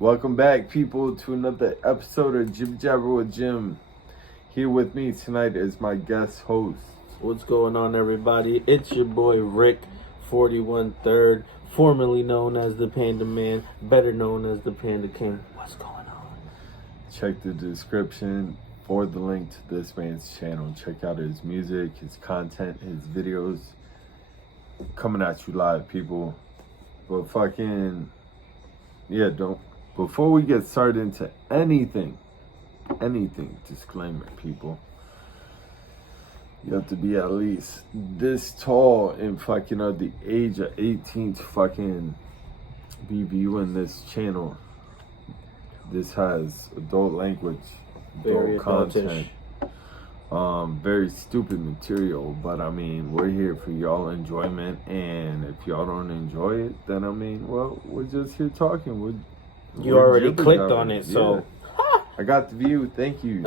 Welcome back, people, to another episode of Jibber with Jim. Here with me tonight is my guest host. What's going on, everybody? It's your boy Rick, 41 Third, formerly known as the Panda Man, better known as the Panda King. What's going on? Check the description for the link to this man's channel. Check out his music, his content, his videos. Coming at you live, people. But before we get started into anything, disclaimer, people. You have to be at least this tall and the age of 18 to be viewing this channel. This has adult language, Very adult content, very stupid material, but we're here for y'all enjoyment, and if y'all don't enjoy it, then we're just here talking. You already clicked on it, so I got the view. Thank you.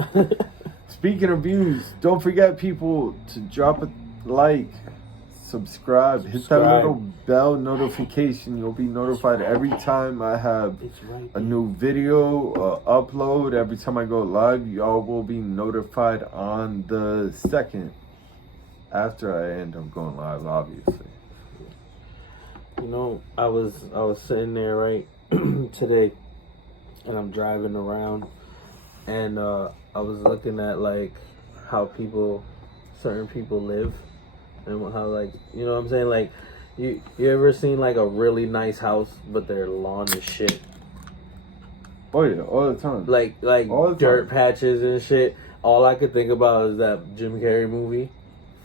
Speaking of views, don't forget, people, to drop a like, subscribe, hit that little bell notification. You'll be notified every time I have a new video upload. Every time I go live, y'all will be notified on the second after I end up going live, obviously. You know, I was sitting there today, and I'm driving around, and I was looking at how certain people live, and how you know what I'm saying, you ever seen a really nice house but their lawn is shit? Oh yeah, all the time. All the dirt patches and shit. All I could think about is that Jim Carrey movie,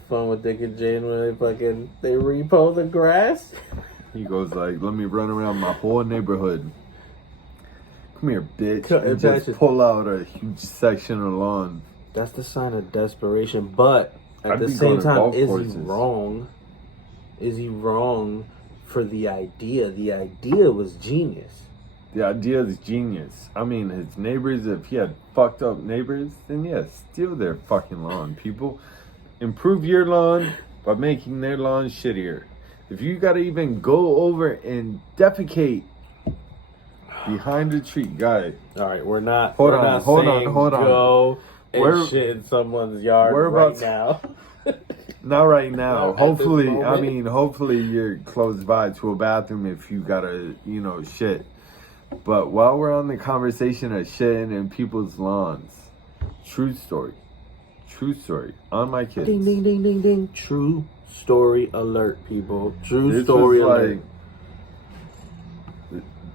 Fun with Dick and Jane, where they repo the grass. He goes let me run around my whole neighborhood. Come here, bitch. And just pull out a huge section of lawn. That's the sign of desperation. But at the same time, is he wrong? Is he wrong for the idea? The idea was genius. The idea is genius. His neighbors, if he had fucked up neighbors, then steal their fucking lawn, people. Improve your lawn by making their lawn shittier. If you gotta even go over and defecate behind a tree, guy. All right, we're not. Hold on. Go and shit in someone's yard now. Not right now. Hopefully you're close by to a bathroom if you gotta, shit. But while we're on the conversation of shitting in people's lawns, true story, on my kids. Ding ding ding ding ding. True story alert, people. True story alert.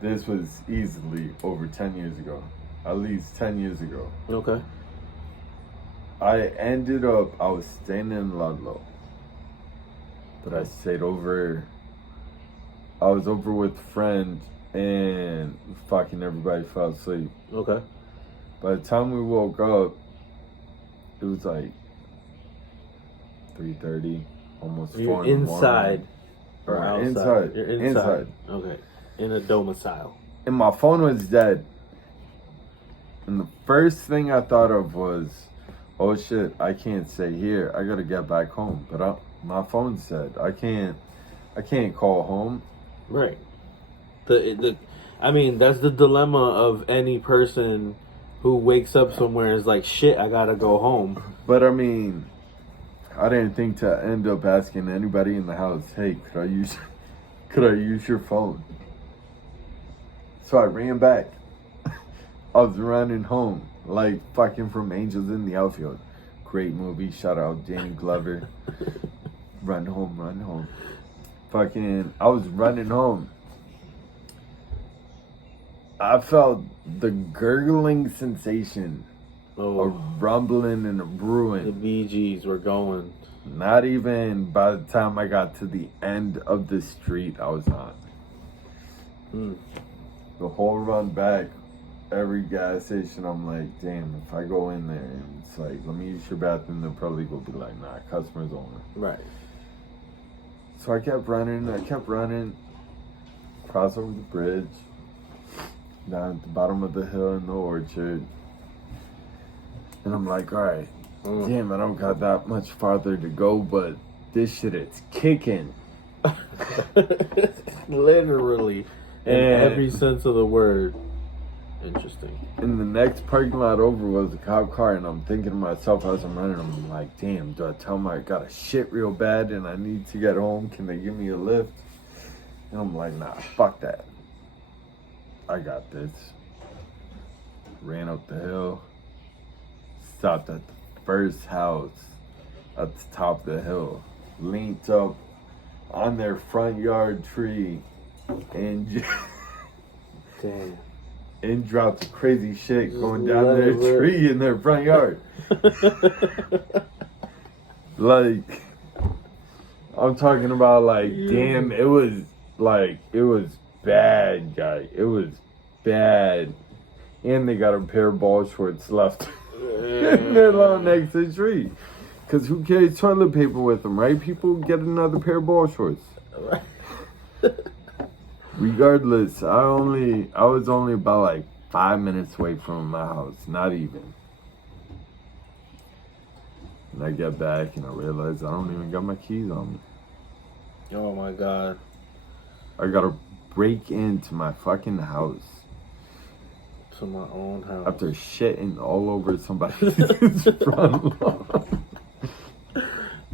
This was easily over 10 years ago. At least 10 years ago. Okay. I was staying in Ludlow. But I stayed over. I was over with a friend, and everybody fell asleep. Okay. By the time we woke up, it was 3:30, almost 4 You're in the morning. Inside or outside? Inside. You're inside. Okay. In a domicile. And my phone was dead. And the first thing I thought of was, oh shit, I can't stay here. I gotta get back home. But my phone's dead. I can't call home. Right. That's the dilemma of any person who wakes up somewhere and is like, shit, I gotta go home. But I didn't think to end up asking anybody in the house, hey, could I use your phone? So I ran back. I was running home from Angels in the Outfield. Great movie. Shout out Danny Glover. Run home. I was running home. I felt the gurgling sensation. A rumbling and a brewing. The Bee Gees were going. Not even by the time I got to the end of the street I was on. The whole run back, every gas station, I'm like, damn, if I go in there and it's let me use your bathroom, they'll probably go be like, nah, customer's only. Right. So I kept running, cross over the bridge, down at the bottom of the hill in the orchard. And I'm like, all right, damn, I don't got that much farther to go, but this shit is kicking. Literally. In every sense of the word. Interesting. And the next parking lot over was a cop car, and I'm thinking to myself as I'm running, I'm like, damn, do I tell them I got a shit real bad and I need to get home? Can they give me a lift? And I'm like, nah, fuck that. I got this. Ran up the hill, stopped at the first house at the top of the hill, leaned up on their front yard tree, and damn. And dropped crazy shit going down their tree in their front yard. Like, I'm talking about like, damn, it was bad, guy. It was bad. And they got a pair of ball shorts left in their lawn next to the tree. Because who carries toilet paper with them, right? People get another pair of ball shorts. Regardless, I was only about like 5 minutes away from my house, not even. And I get back and I realize I don't even got my keys on me. Oh my God. I gotta break into my fucking house. To my own house. After shitting all over somebody's front lawn.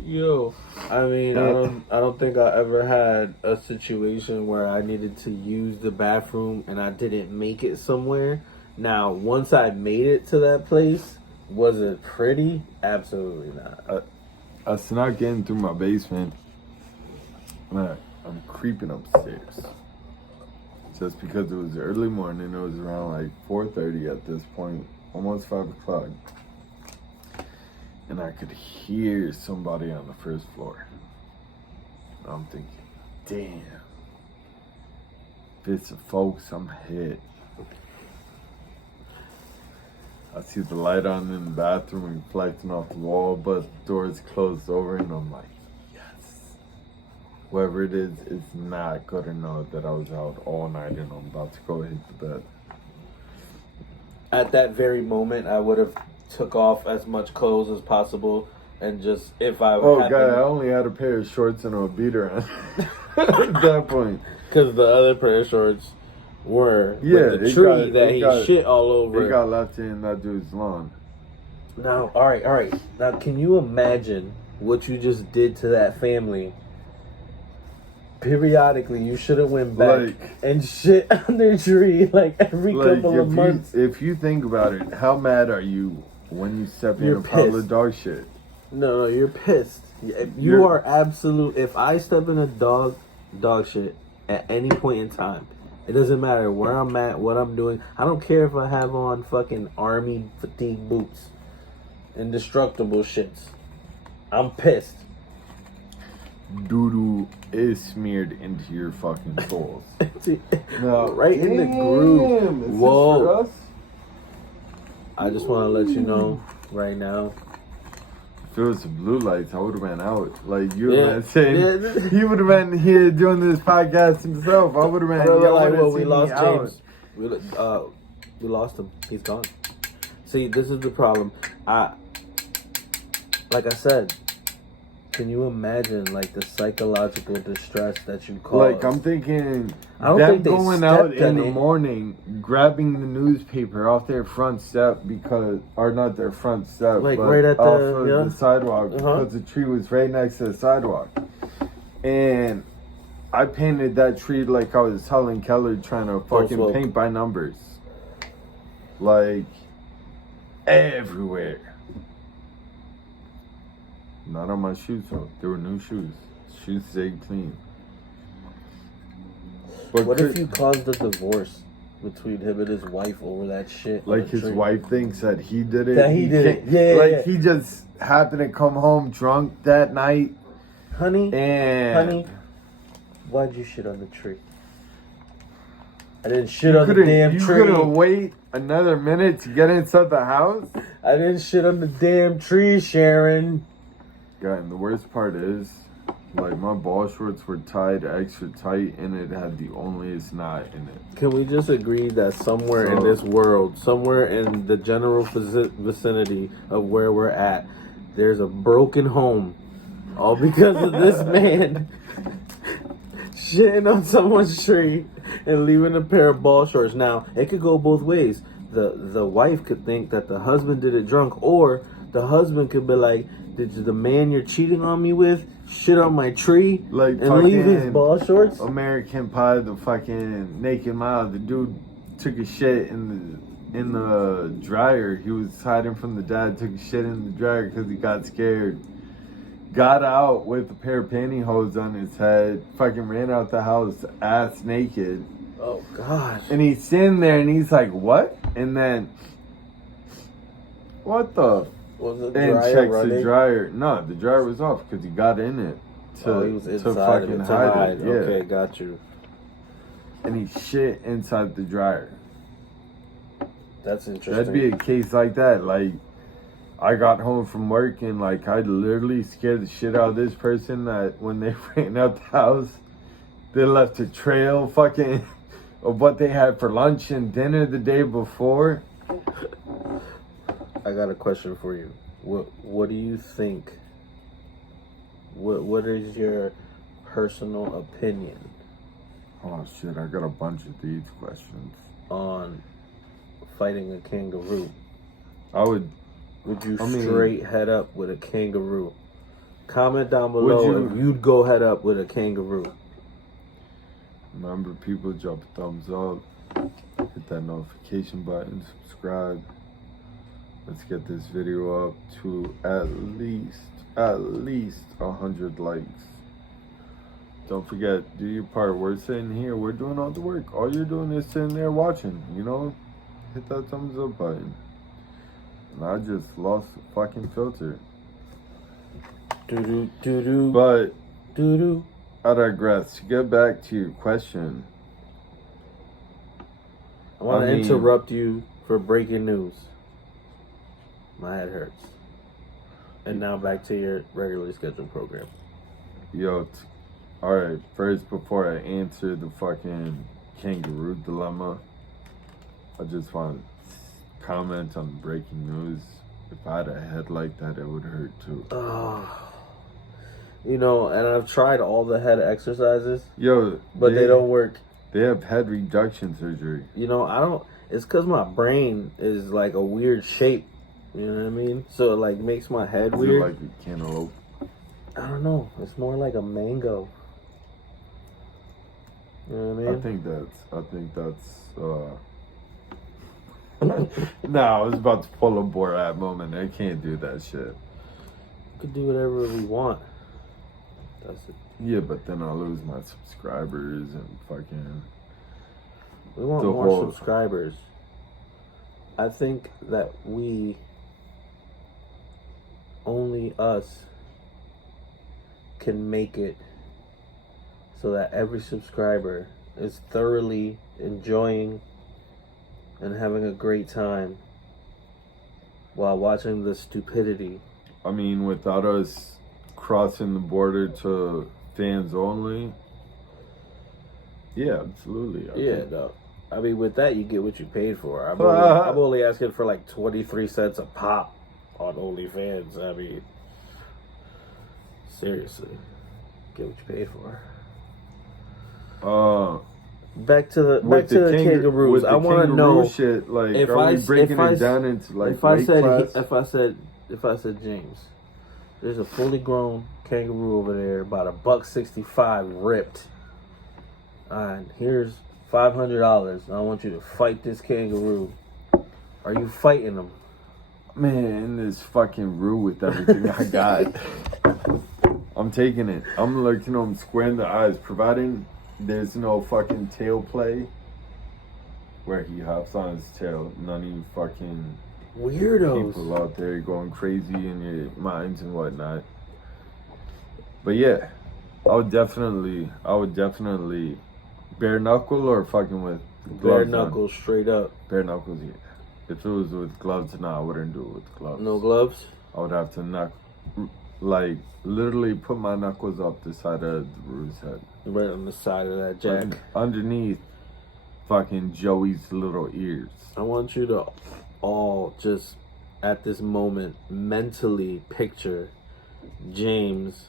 Yo, I mean, I don't think I ever had a situation where I needed to use the bathroom and I didn't make it somewhere. Now, once I made it to that place, was it pretty? Absolutely not. I snuck in through my basement. I'm creeping upstairs. Just because it was early morning, it was around like 4:30 at this point, almost 5 o'clock. And I could hear somebody on the first floor. I'm thinking, damn. If it's a folks, I'm hit. I see the light on in the bathroom reflecting off the wall, but the door's closed over, and I'm like, yes. Whoever it is not gonna know that I was out all night and I'm about to go hit the bed. At that very moment, I would have took off as much clothes as possible and just, if I God, I only had a pair of shorts and a beater on at that point. Because the other pair of shorts were with the tree that he shit all over. It got left in that dude's lawn. Now, all right. Now, can you imagine what you just did to that family? Periodically, you should have went back and shit on their tree like every couple of months. If you think about it, how mad are you when you step in a pile of dog shit? No, you're pissed. You are absolute. If I step in a dog shit at any point in time, it doesn't matter where I'm at, what I'm doing. I don't care if I have on fucking army fatigue boots, indestructible shits. I'm pissed. Doo-doo is smeared into your fucking soles. No, right in the groove. Whoa. I just want to let you know right now. If it was the blue lights, I would have been out. Like you would have been saying, he would have been here doing this podcast himself. I would have been. We lost James. We lost him. He's gone. See, this is the problem. Like I said. Can you imagine, like, the psychological distress that you cause? Like, I'm thinking, I don't think they going out in the morning, grabbing the newspaper off their front step or not their front step, like but right at off the sidewalk because the tree was right next to the sidewalk. And I painted that tree like I was Helen Keller trying to fucking paint by numbers. Like, everywhere. Not on my shoes, though. They were new shoes. Shoes stayed clean. But what if you caused a divorce between him and his wife over that shit? Like his wife thinks that he did it. That he did it. Yeah. He just happened to come home drunk that night. Honey, why'd you shit on the tree? I didn't shit on the damn tree. You couldn't wait another minute to get inside the house? I didn't shit on the damn tree, Sharon. Yeah, and the worst part is, like, my ball shorts were tied extra tight, and it had the onlyest knot in it. Can we just agree that somewhere in this world, somewhere in the general vicinity of where we're at, there's a broken home, all because of this man shitting on someone's tree and leaving a pair of ball shorts. Now, it could go both ways. The wife could think that the husband did it drunk, or the husband could be like, did the man you're cheating on me with shit on my tree like and leave his ball shorts? American Pie, the fucking Naked Mile. The dude took a shit in the dryer. He was hiding from the dad, took a shit in the dryer because he got scared. Got out with a pair of pantyhose on his head. Fucking ran out the house ass naked. Oh, gosh. And he's sitting there and he's like, what? And then, what the? Was the and dryer checks running? the dryer. No, the dryer was off because he got in it He was inside to fucking of it, hide it. Yeah. Okay, got you. And he shit inside the dryer. That's interesting. That'd be a case like that. Like, I got home from work and like I literally scared the shit out of this person that when they ran out the house, they left a trail fucking of what they had for lunch and dinner the day before. I got a question for you. What do you think? What is your personal opinion Oh shit, I got a bunch of these questions. on fighting a kangaroo? Would you I mean- straight head up with a kangaroo? Comment down below if you'd go head up with a kangaroo. remember, people drop a thumbs up, hit that notification button, subscribe. Let's get this video up to at least 100 likes. Don't forget, do your part. We're sitting here, we're doing all the work. All you're doing is sitting there watching, you know? Hit that thumbs up button. And I just lost the fucking filter. Doo-doo. But Doo-doo. I digress. To get back to your question. I want to I mean- interrupt you for breaking news. My head hurts. And now back to your regularly scheduled program. Yo, alright, first before I answer the fucking kangaroo dilemma, I just want to comment on breaking news. If I had a head like that, it would hurt too. You know, and I've tried all the head exercises, Yo, but they don't work. They have head reduction surgery. You know, I don't. It's because my brain is like a weird shape. You know what I mean? So it like makes my head Is weird. it like a cantaloupe? I don't know. It's more like a mango. You know what I mean? I think that's nah, I was about to pull a Borat moment. I can't do that shit. We could do whatever we want. That's it. Yeah, but then I'll lose my subscribers and fucking... We want The more whole- subscribers. I think that only us can make it so that every subscriber is thoroughly enjoying and having a great time while watching the stupidity. I mean, without us crossing the border to fans only, yeah, absolutely. I think. No. I mean, with that, you get what you paid for. I'm only asking for like 23 cents a pop on OnlyFans. I mean, seriously, get what you paid for. Back to the kangaroos. I want to know shit. Like, if are I- we breaking if I- it down into like if I weight said class? if I said James, there's a fully grown kangaroo over there, about $1.65 ripped. And here's $500. I want you to fight this kangaroo. Are you fighting him? Man, this fucking rule with everything I got. I'm taking it. I'm looking him square in the eyes, providing there's no fucking tail play where he hops on his tail. None of you fucking Weirdos. people out there going crazy in your minds and whatnot. But yeah, I would definitely bare knuckle or fucking with gloves Bare on. knuckles, straight up. Bare knuckles, yeah. If it was with gloves, no, I wouldn't do it with gloves. No gloves? I would have to literally put my knuckles up the side of the Rue's head. Right on the side of that jack. Fucking underneath fucking Joey's little ears. I want you to all just, at this moment, mentally picture James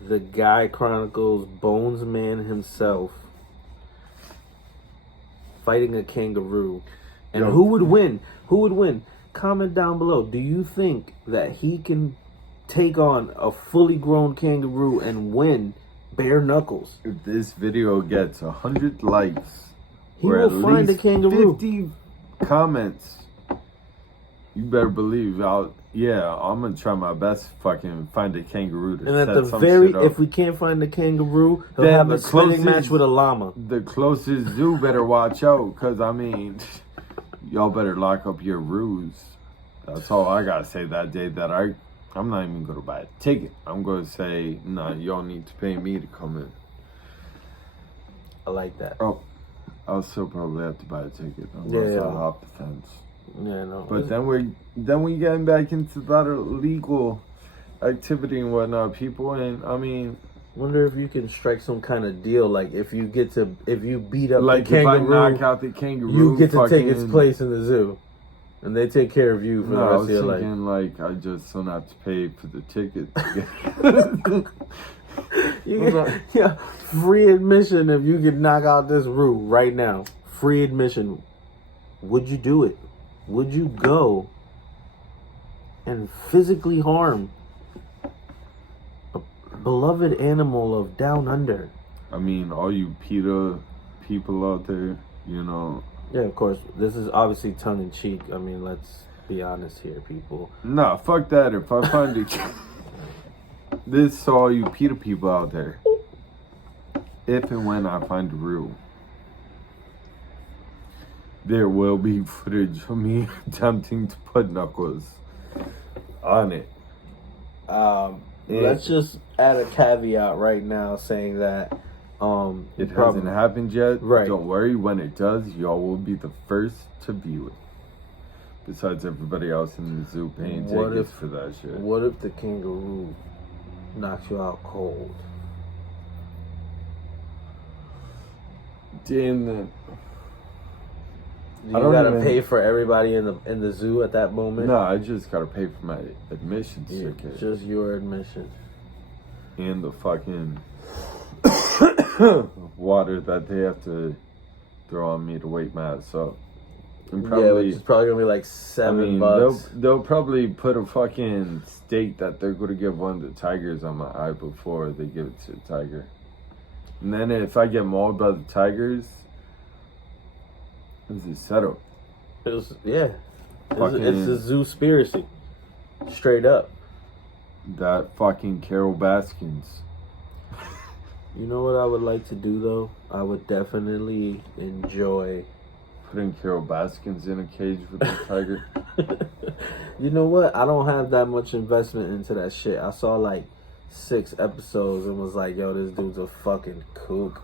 the guy chronicles Bones Man himself fighting a kangaroo. And Yo. who would win? Who would win? Comment down below. Do you think that he can take on a fully grown kangaroo and win bare knuckles? If this video gets 100 likes, He or will at find a least kangaroo. 50 comments, you better believe I'm gonna try my best to fucking find a kangaroo to And at set the some very, shit up. if we can't find the kangaroo, he'll Then have the a spitting match closest- with a llama. The closest zoo better watch out, cause I mean, y'all better lock up your roos. That's all I gotta say that day that I'm not even gonna buy a ticket. I'm gonna say, nah, y'all need to pay me to come in. I like that. Oh, I'll still probably have to buy a ticket. Yeah. I'll hop the fence. Yeah, no. But then we getting back into that illegal activity and whatnot, people. And I mean, Wonder if you can strike some kind of deal, like if you beat up like the kangaroo, if I knock out the kangaroo, you get to take its fucking- place in the zoo, and they take care of you for the No, I rest was of your life. thinking like I just don't have to pay for the ticket. Yeah, free admission if you could knock out this roo right now. Free admission. Would you do it? Would you go and physically harm a beloved animal of down under? I mean, all you PETA people out there, you know. Yeah, of course. This is obviously tongue in cheek. I mean, let's be honest here, people. Nah, fuck that. If I find it, this is all you PETA people out there. If and when I find a rule, there will be footage of me attempting to put knuckles on it. Let's just add a caveat right now saying that It hasn't happened yet. Right. Don't worry. When it does, y'all will be the first to view it. Besides everybody else in the zoo paying What tickets if- for that shit. What if the kangaroo knocks you out cold? Damn that. You I don't gotta even- pay for everybody in the zoo at that moment. No, I just gotta pay for my admission Yeah, ticket just your admission. and the fucking water that they have to throw on me to wake my ass up. And Yeah, which is probably gonna be like $7. they'll probably put a fucking steak that they're gonna give one of the tigers on my eye before they give it to the tiger. And then if I get mauled by the tigers, it's a setup. It's a Fucking- zoo-spiracy. Straight up. That fucking Carol Baskins. You know what I would like to do though? I would definitely enjoy. Putting Carol Baskins in a cage with a tiger. You know what? I don't have that much investment into that shit. I saw like 6 episodes and was like, yo, this dude's a fucking kook.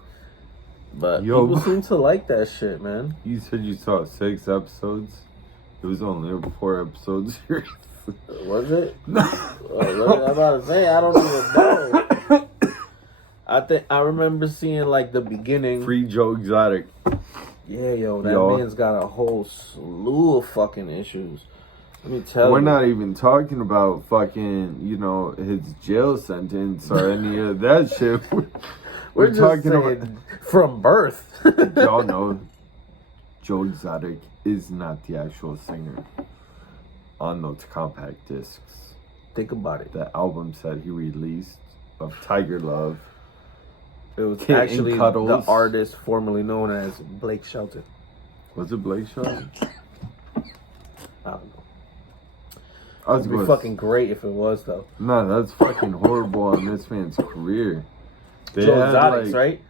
But Yo. people seem to like that shit, man. You said you saw 6 episodes. It was only a 4 episode series. Was it? What I'm about to say, I don't even know. I remember seeing like the beginning. Free Joe Exotic. Yeah, yo, that Yo. man's got a whole slew of fucking issues. Let me tell you. We're not even talking about fucking, you know, his jail sentence or any of that shit. We're just talking saying about. from birth. Y'all know Joe Exotic is not the actual singer on those compact discs. Think about it. The album that he released of Tiger Love. It was Kitten actually the Cuddles. artist formerly known as Blake Shelton. Was it Blake Shelton? I don't know. I was It'd be going fucking great if it was though. No, that's fucking horrible on this man's career. They Joe had, Exotics, like-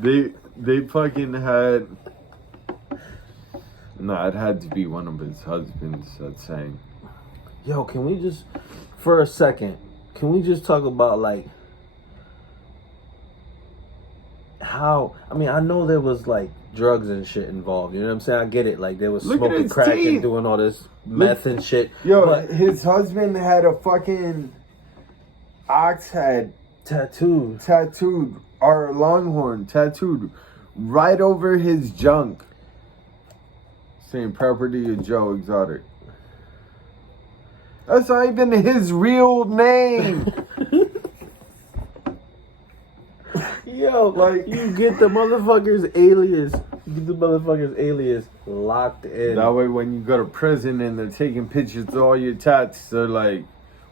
right? They fucking had. No, it had to be one of his husbands that sang. Yo, can we just, for a second, can we just talk about like how? I mean, I know there was like drugs and shit involved. You know what I'm saying? I get it. Like they was Look at smoking his crack teeth. and doing all this meth and shit. Yo, but his husband had a fucking ox head tattooed. or longhorn tattooed right over his junk, saying property of Joe Exotic. That's not even his real name. Yo, like you get the motherfucker's alias. You get the motherfucker's alias locked in. That way, when you go to prison and they're taking pictures of all your tats, they're like,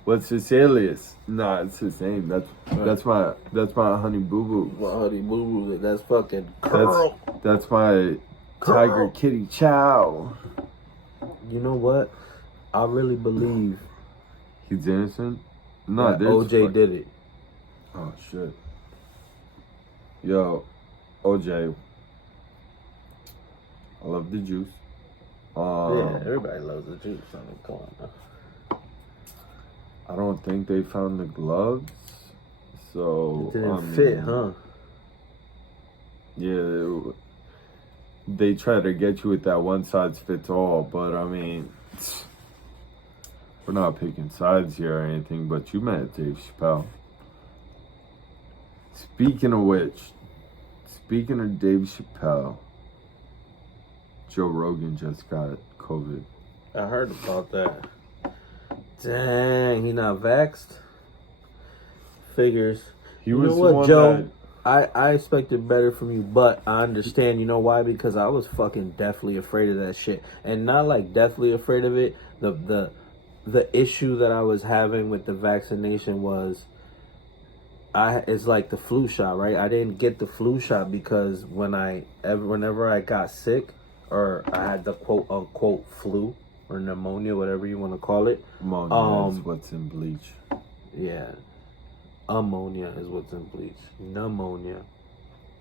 "What's his alias?" Nah, it's his name. That's my honey boo boo. My honey boo boo. That's fucking curl. That's my tiger kitty chow. You know what? I really believe He's innocent. No, OJ did it. Oh shit. Yo, OJ. I love the juice. Yeah, everybody loves the juice. I mean, come on now. I don't think they found the gloves, so It didn't fit, huh? Yeah, they try to get you with that one size fits all, but I mean, we're not picking sides here or anything. But you met Dave Chappelle. Speaking of Dave Chappelle, Joe Rogan just got COVID. I heard about that. Dang, he not vaxxed? Figures. He was know what, Joe? I expected better from you, but I understand. You know why? Because I was fucking deathly afraid of that shit. And not like deathly afraid of it. The issue that I was having with the vaccination was it's like the flu shot, right? I didn't get the flu shot because whenever I got sick or I had the quote unquote flu or pneumonia, whatever you want to call it. Ammonia is what's in bleach. Yeah. Ammonia is what's in bleach. Pneumonia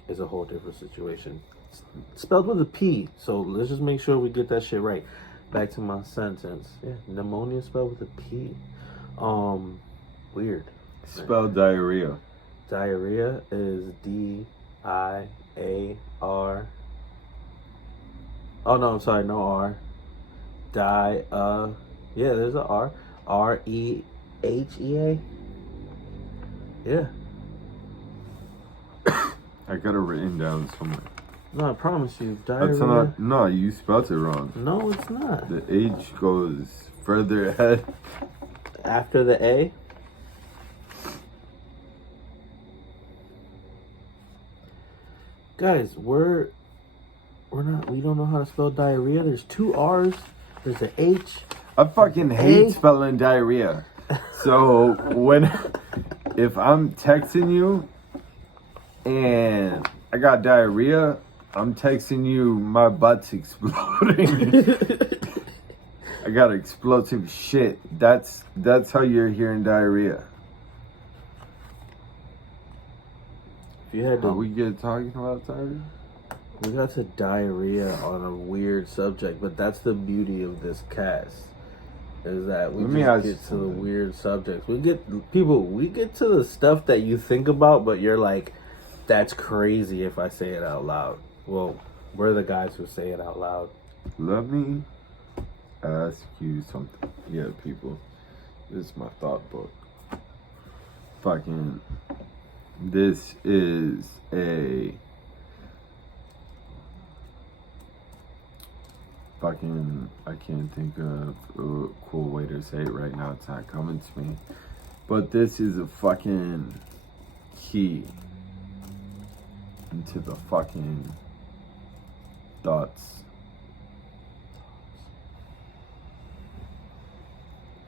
is a whole different situation. It's spelled with a P, so let's just make sure we get that shit right. Back to my sentence. Yeah, pneumonia spelled with a P. Weird. Spelled diarrhea. Diarrhea is D-I-A-R. Oh no, I'm sorry, no R. Yeah, there's a R. R-E-H-E-A. Yeah. I got it written down somewhere. No, I promise you, diarrhea. That's not. No, you spelled it wrong. No, it's not. The H goes further ahead. After the A? Guys, we don't know how to spell diarrhea. There's two R's. There's an H. I fucking hate spelling diarrhea. So if I'm texting you and I got diarrhea, I'm texting you my butt's exploding. I got explosive shit. That's how you're hearing diarrhea. If you had to, Are we get talking about diarrhea? we got to diarrhea on a weird subject, but that's the beauty of this cast. Is that we just get to the weird subjects. We get to the stuff that you think about, but you're like, that's crazy if I say it out loud. Well, we're the guys who say it out loud. Let me ask you something. Yeah, people. This is my thought book. Fucking, this is a fucking, I can't think of a cool way to say it right now. It's not coming to me. But this is a fucking key into the fucking thoughts.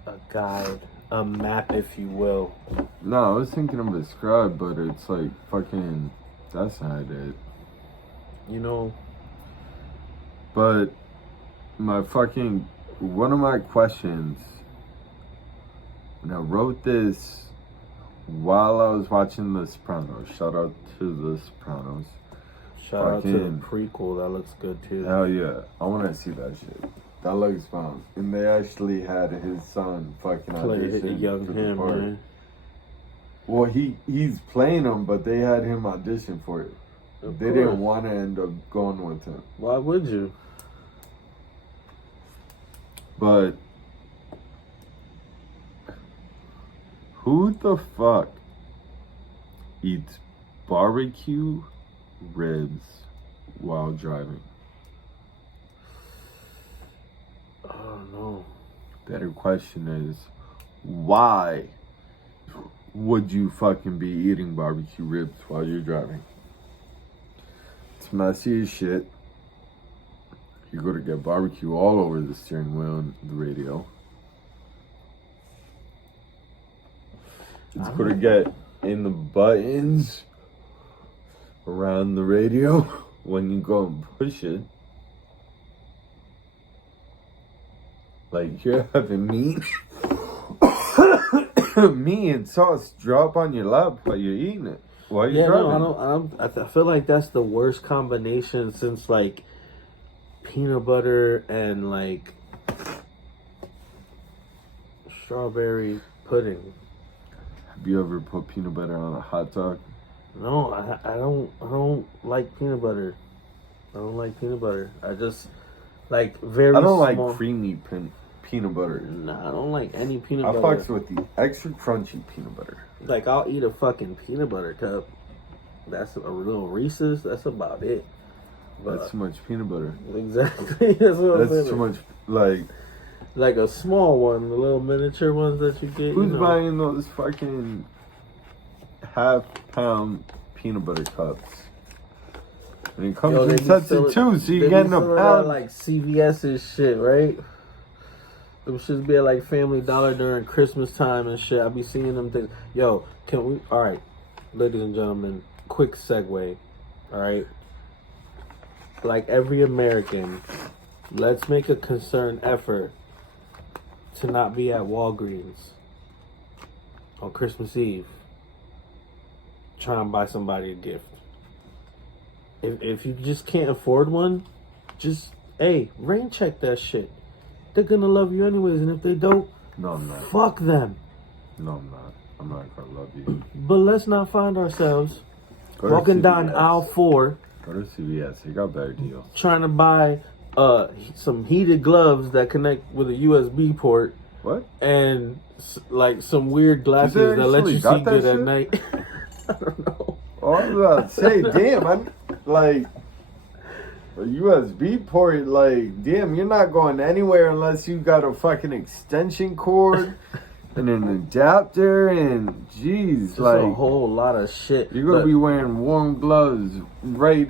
A guide, a map, if you will. No, I was thinking of a scribe, but it's like fucking, that's not it. You know. But one of my questions, and I wrote this while I was watching The Sopranos. Shout out to The Sopranos. Shout out to the prequel. That looks good too. Hell yeah. I want to see that shit. That looks fun. And they actually had his son fucking audition play young for him, the part. man. Well, he's playing him, but they had him audition for it. They didn't want to end up going with him. Why would you? But who the fuck eats barbecue ribs while driving? I don't know. Better question is, why would you fucking be eating barbecue ribs while you're driving? It's messy as shit. You're going to get barbecue all over the steering wheel and the radio. It's going to get in the buttons around the radio when you go and push it. Like you're having meat, meat and sauce drop on your lap while you're eating it. While you're driving. I feel like that's the worst combination since like peanut butter and like strawberry pudding. Have you ever put peanut butter on a hot dog? No, I don't like peanut butter. I don't like peanut butter. I just like very. I don't small. like creamy peanut butter. Nah, I don't like any peanut I butter. fucks with the extra crunchy peanut butter. Like I'll eat a fucking peanut butter cup. That's a little Reese's. That's about it. But that's too much peanut butter. Exactly. That's what I'm saying. Too much, like a small one, the little miniature ones that you get. Who's buying those fucking half-pound peanut butter cups? And it comes in sets of two, so you're getting a pound. Like CVS's shit, right? Them shits be at like Family Dollar during Christmas time and shit. I be seeing them things. Yo, can we? All right, ladies and gentlemen, quick segue. All right, like every American, let's make a concerted effort to not be at Walgreens on Christmas Eve trying to buy somebody a gift. If you just can't afford one, just rain check that shit. They're gonna love you anyways, and if they don't, no, I'm not. Fuck them. No, I'm not. I'm not gonna love you. But let's not find ourselves walking down aisle 4. Go to CVS. They got better deals. Trying to buy some heated gloves that connect with a USB port. What? And like some weird glasses that let you see good at night. I don't know. Oh, I was about to say, damn, I'm like a USB port. Like, damn, you're not going anywhere unless you got a fucking extension cord and an adapter and jeez, like a whole lot of shit. You're gonna be wearing warm gloves right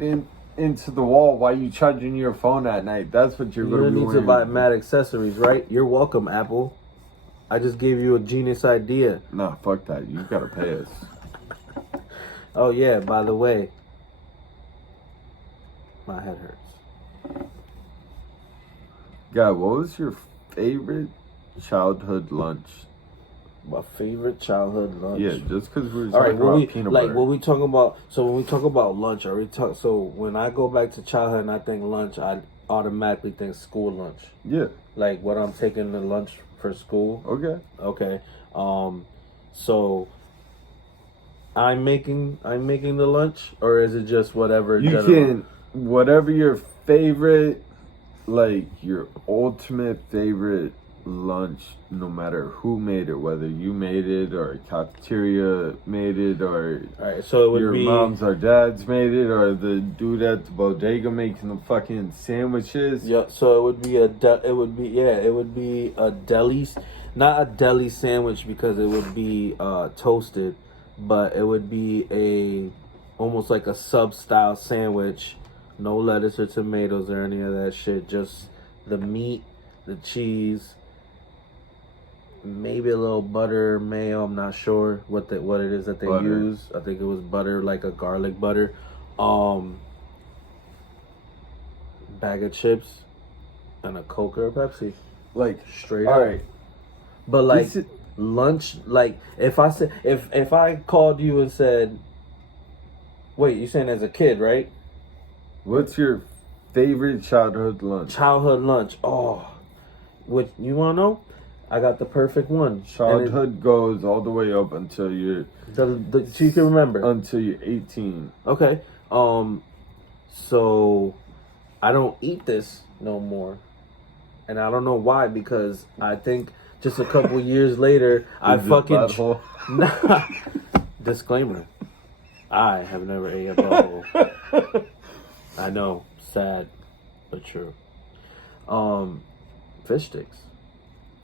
into the wall while you charging your phone at night. That's what you're gonna be wearing. You need to buy mad accessories, right? You're welcome, Apple. I just gave you a genius idea. Nah, fuck that. You gotta pay us. Oh yeah, by the way, my head hurts. God, what was your favorite childhood lunch? My favorite childhood lunch. Yeah, just because we were talking about peanut butter. Like when we talk about, so when we talk about lunch, so when I go back to childhood and I think lunch, I automatically think school lunch. Yeah. Like what I'm taking to lunch for school. Okay. So I'm making the lunch, or is it just whatever? Whatever your favorite, like your ultimate favorite lunch, no matter who made it, whether you made it or a cafeteria made it, or all right, so it would your be mom's or dad's made it, or the dude at the bodega making the fucking sandwiches. Yeah, so it would be a deli, not a deli sandwich because it would be toasted, but it would be almost like a sub style sandwich, no lettuce or tomatoes or any of that shit, just the meat, the cheese, maybe a little butter, mayo. I'm not sure what it is that they use. I think it was butter, like a garlic butter. Bag of chips and a Coke or a Pepsi. Like straight up. Right. But like lunch, like if I called you and said, wait, you saying as a kid, right? What's your favorite childhood lunch? Oh, what you want to know? I got the perfect one. Childhood goes all the way up until you're... so you can remember. Until you're 18. Okay. So I don't eat this no more. And I don't know why, because I think just a couple years later, I fucking... Nah. Disclaimer. I have never ate a butthole. I know. Sad, but true. Fish sticks.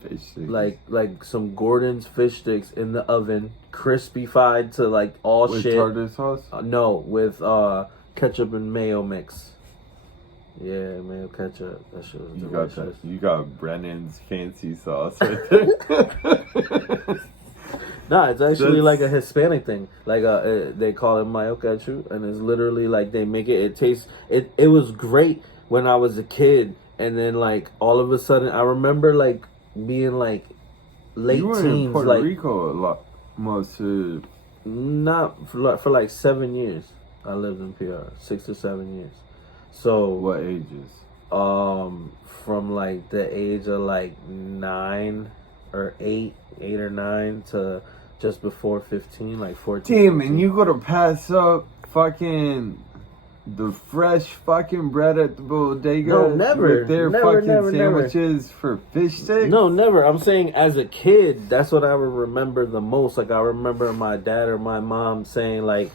Fish sticks. like some Gordon's fish sticks in the oven, crispy-fied to like all with shit. tartar sauce? No, with ketchup and mayo mix. Yeah, mayo ketchup. That shit was delicious. You got Brennan's fancy sauce right there. Nah, it's actually like a Hispanic thing. Like they call it mayo ketchup, and it's literally like they make it. It tastes. It was great when I was a kid, and then like all of a sudden, I remember like being like late you were teens, in Puerto like Rico a lot, most of. Not for like 7 years. I lived in PR 6 or 7 years. So What ages? From like the age of like 9 or 8 or 9 to just before 15, like 14. Damn, 15. and you go to pass up fucking the fresh fucking bread at the bodega? No, never. With their Never, fucking never, sandwiches for fish sticks? No, never. I'm saying as a kid, that's what I would remember the most. Like I remember my dad or my mom saying like,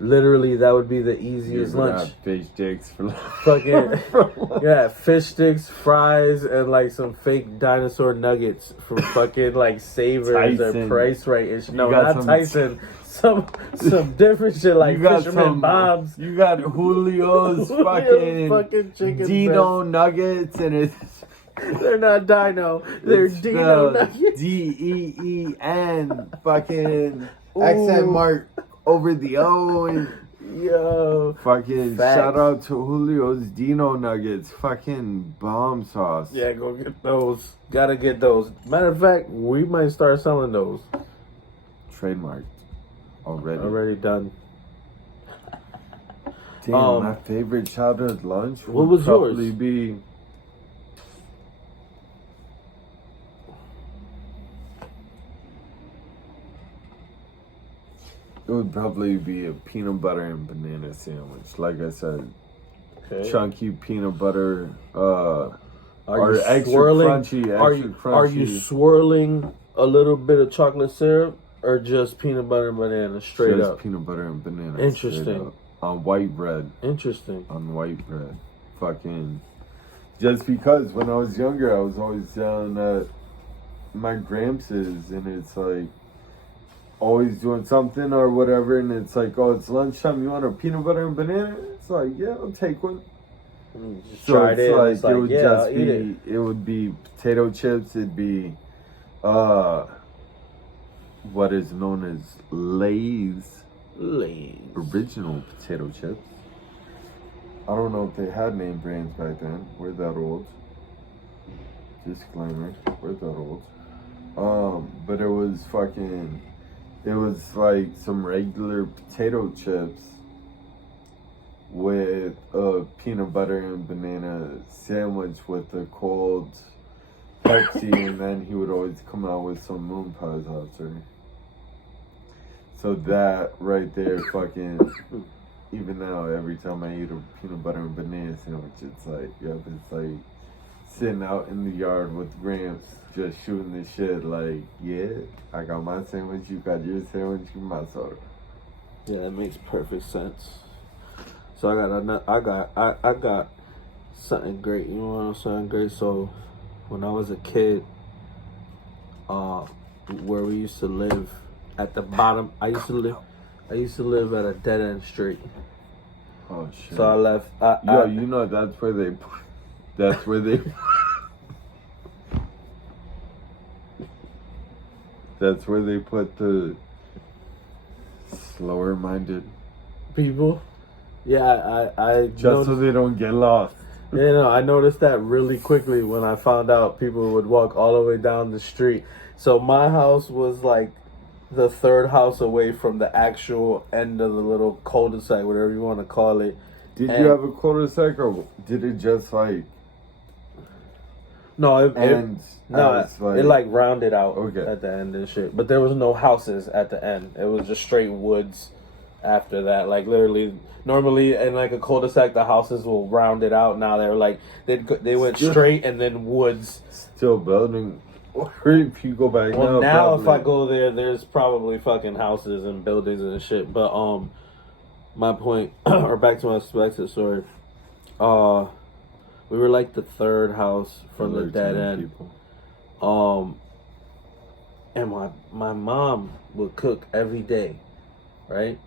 literally that would be the easiest lunch. Fish sticks for Fucking yeah, fish sticks, fries, and like some fake dinosaur nuggets from fucking like Savers or Tyson. Price Right ish. No, You got not some- Tyson. Some different shit like You got Fisherman Bob's. You got Julio's fucking chicken Dino nuggets, and it's They're not Dino. They're it's Dino spelled nuggets. DEEN fucking accent mark over the O, and Yo. fucking Facts. shout out to Julio's Dino nuggets, fucking bomb sauce. Yeah, go get those. Gotta get those. Matter of fact, we might start selling those. Trademarked Already done. Damn, my favorite childhood lunch What would was probably yours? be. It would probably be a peanut butter and banana sandwich. Like I said, Okay. chunky peanut butter. Are Or you extra swirling? crunchy, are extra you crunchy. are you swirling a little bit of chocolate syrup or just peanut butter and banana straight Just up? peanut butter and banana. straight Interesting. up. On white bread. Interesting. On white bread. Fucking. Just because when I was younger, I was always down at my Gramps', and it's like always doing something or whatever, and it's like, oh, it's lunchtime. You want a peanut butter and banana? It's like, yeah, I'll take one. Just So tried it's it. like, It's like, it would yeah, just I'll be eat it. it would be potato chips. It'd be what is known as Lay's original potato chips. I don't know if they had name brands back then. We're that old. Disclaimer, we're that old. But it was like some regular potato chips with a peanut butter and banana sandwich with a cold Pepsi, and then he would always come out with some moon pies after. So that right there, fucking, even now, every time I eat a peanut butter and banana sandwich, it's like, yep, it's like sitting out in the yard with Gramps, just shooting the shit. Like, yeah, I got my sandwich, you got your sandwich, you my soda. Yeah, that makes perfect sense. So I got something great. You know what I'm saying? Great. So when I was a kid, where we used to live at the bottom, I used to live at a dead end street. Oh shit! So I left. You know that's where they that's where they put the slower minded people. Yeah, I just noticed, so they don't get lost. you know, I noticed that really quickly when I found out people would walk all the way down the street. So my house was like the third house away from the actual end of the little cul-de-sac, whatever you want to call it. Did you have a cul-de-sac, or did it just like? No, it rounded out at the end and shit. But there was no houses at the end. It was just straight woods after that. Like literally, normally in like a cul-de-sac, the houses will round it out. Now they're like they went straight and then woods. Still building. Or if you go back Now if I go there, there's probably fucking houses and buildings and shit. But my point, or back to my expected story, we were like the third house from the dead end. And my mom would cook every day, right?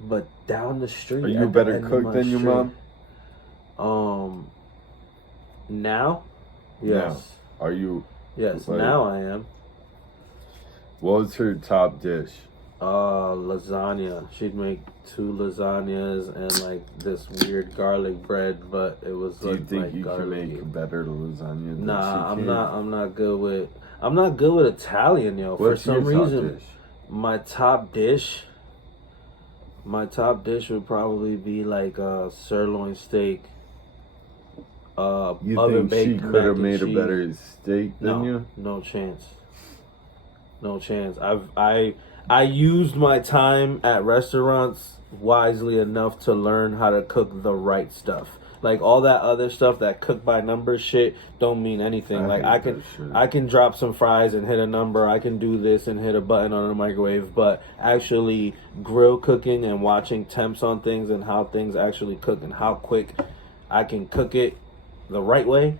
But down the street, Are you a better cook than your mom? Now, yes. Now. Are you? Yes, like, now I am. What was her top dish? Lasagna. She'd make 2 lasagnas and like this weird garlic bread, but it was. Do you think you can make a better lasagna? Nah, I'm not good with Italian, yo. What's For some reason, dish? my top dish would probably be like a sirloin steak. You think she could have made a better steak than you? No chance. No chance. I used my time at restaurants wisely enough to learn how to cook the right stuff. Like all that other stuff, that cook by numbers shit, don't mean anything. Like I can drop some fries and hit a number. I can do this and hit a button on a microwave. But actually grill cooking and watching temps on things and how things actually cook and how quick I can cook it the right way,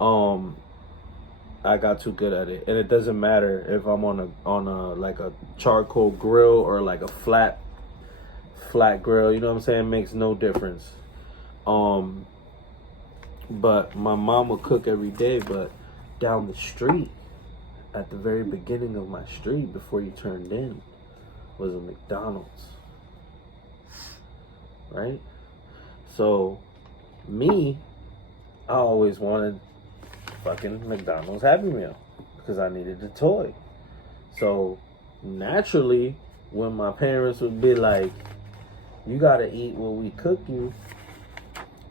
I got too good at it. And it doesn't matter if I'm on a like a charcoal grill or like a flat grill, you know what I'm saying? It makes no difference. But my mom would cook every day, but down the street, at the very beginning of my street before you turned in, was a McDonald's. Right? So I always wanted fucking McDonald's Happy Meal because I needed a toy. So naturally, when my parents would be like, you gotta eat what we cook you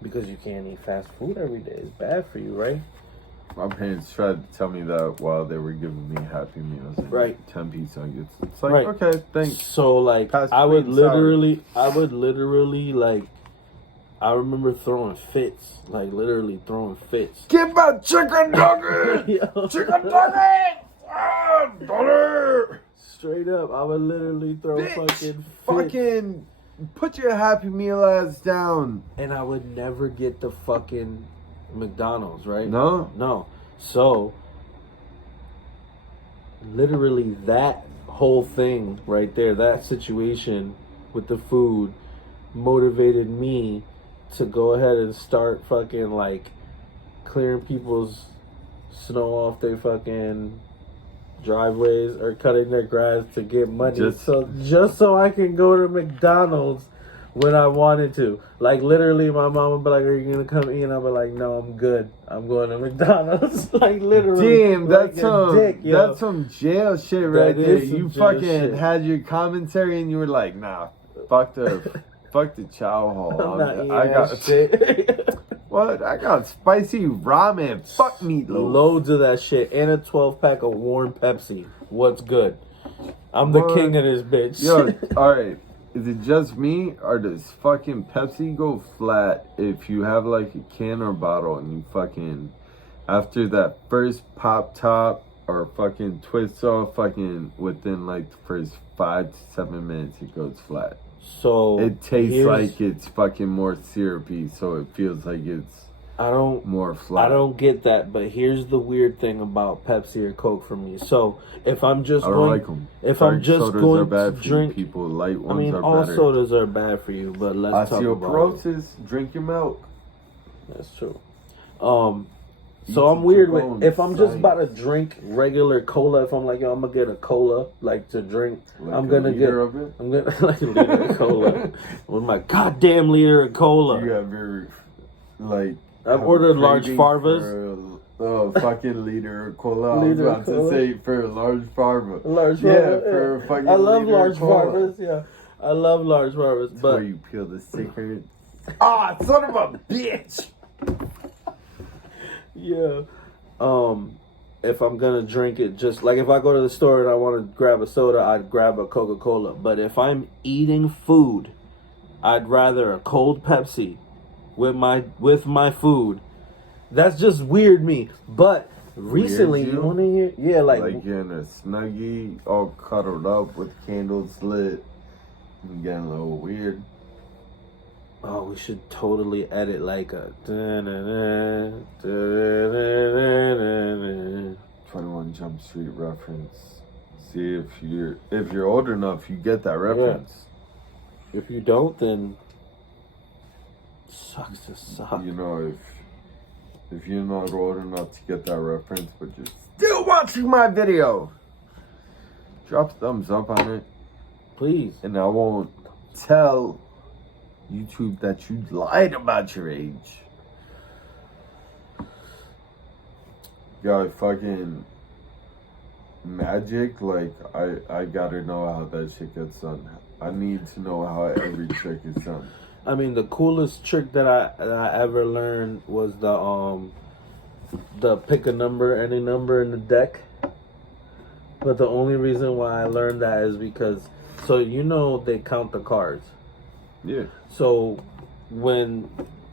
because you can't eat fast food every day. It's bad for you, right? My parents tried to tell me that while they were giving me Happy Meals and 10-piece nuggets. It's like, okay, thanks. So like, I would literally like, I remember throwing fits, like literally throwing fits. Get my chicken nugget! Chicken nugget! Ah, dollar! Straight up, I would literally throw fucking fits. Put your Happy Meal ass down. And I would never get the fucking McDonald's, right? No. So, literally that whole thing right there, that situation with the food motivated me to go ahead and start fucking like clearing people's snow off their fucking driveways or cutting their grass to get money just so I can go to McDonald's when I wanted to. Like literally my mom would be like, are you gonna come eat? And I'd be like, no, I'm good. I'm going to McDonald's. Like literally. Damn, like that's some jail shit right there. You fucking shit. had your commentary and you were like, nah, fuck the chow hall. I got shit. What? I got spicy ramen. Fuck meatloaf. Loads of that shit. And a 12-pack of warm Pepsi. What's good? I'm the king of this bitch. Yo, alright. Is it just me? Or does fucking Pepsi go flat if you have like a can or bottle and you fucking, after that first pop top or fucking twist off, fucking within like the first 5 to 7 minutes it goes flat? So it tastes like it's fucking more syrupy, so it feels like it's more flat. I don't get that, but here's the weird thing about Pepsi or Coke for me. So if I'm just going to drink, people light ones are all better. sodas are bad for you, but let's talk about osteoporosis. Drink your milk. That's true. So I'm weird with if I'm just about to drink regular cola. If I'm like, yo, I'm gonna get a cola like to drink. Like I'm gonna get of it? I'm gonna like a liter of cola with my goddamn liter of cola. You have your like. I've ordered large farvas. Fucking liter of cola. I was about to say for a large farva. For fucking. I love large farvas. Yeah, I love large farvas. But where you peel the sticker. Son of a bitch. Yeah. If I'm gonna drink it, just like if I go to the store and I want to grab a soda, I'd grab a Coca-Cola. But if I'm eating food, I'd rather a cold Pepsi with my food. That's just weird me. But recently, you want to hear? Yeah, like you're in a Snuggie, all cuddled up with candles lit, and getting a little weird. Oh, we should totally edit like a 21 Jump Street reference. See if you're old enough, you get that reference. Yeah. If you don't, then sucks to suck. You know, if you're not old enough to get that reference, but you're still watching my video, drop a thumbs up on it, please. And I won't tell YouTube that you lied about your age. Yeah, fucking magic, like, I gotta know how that shit gets done. I need to know how every trick is done. I mean, the coolest trick that I ever learned was the pick a number, any number in the deck. But the only reason why I learned that is because, so you know they count the cards. Yeah. So when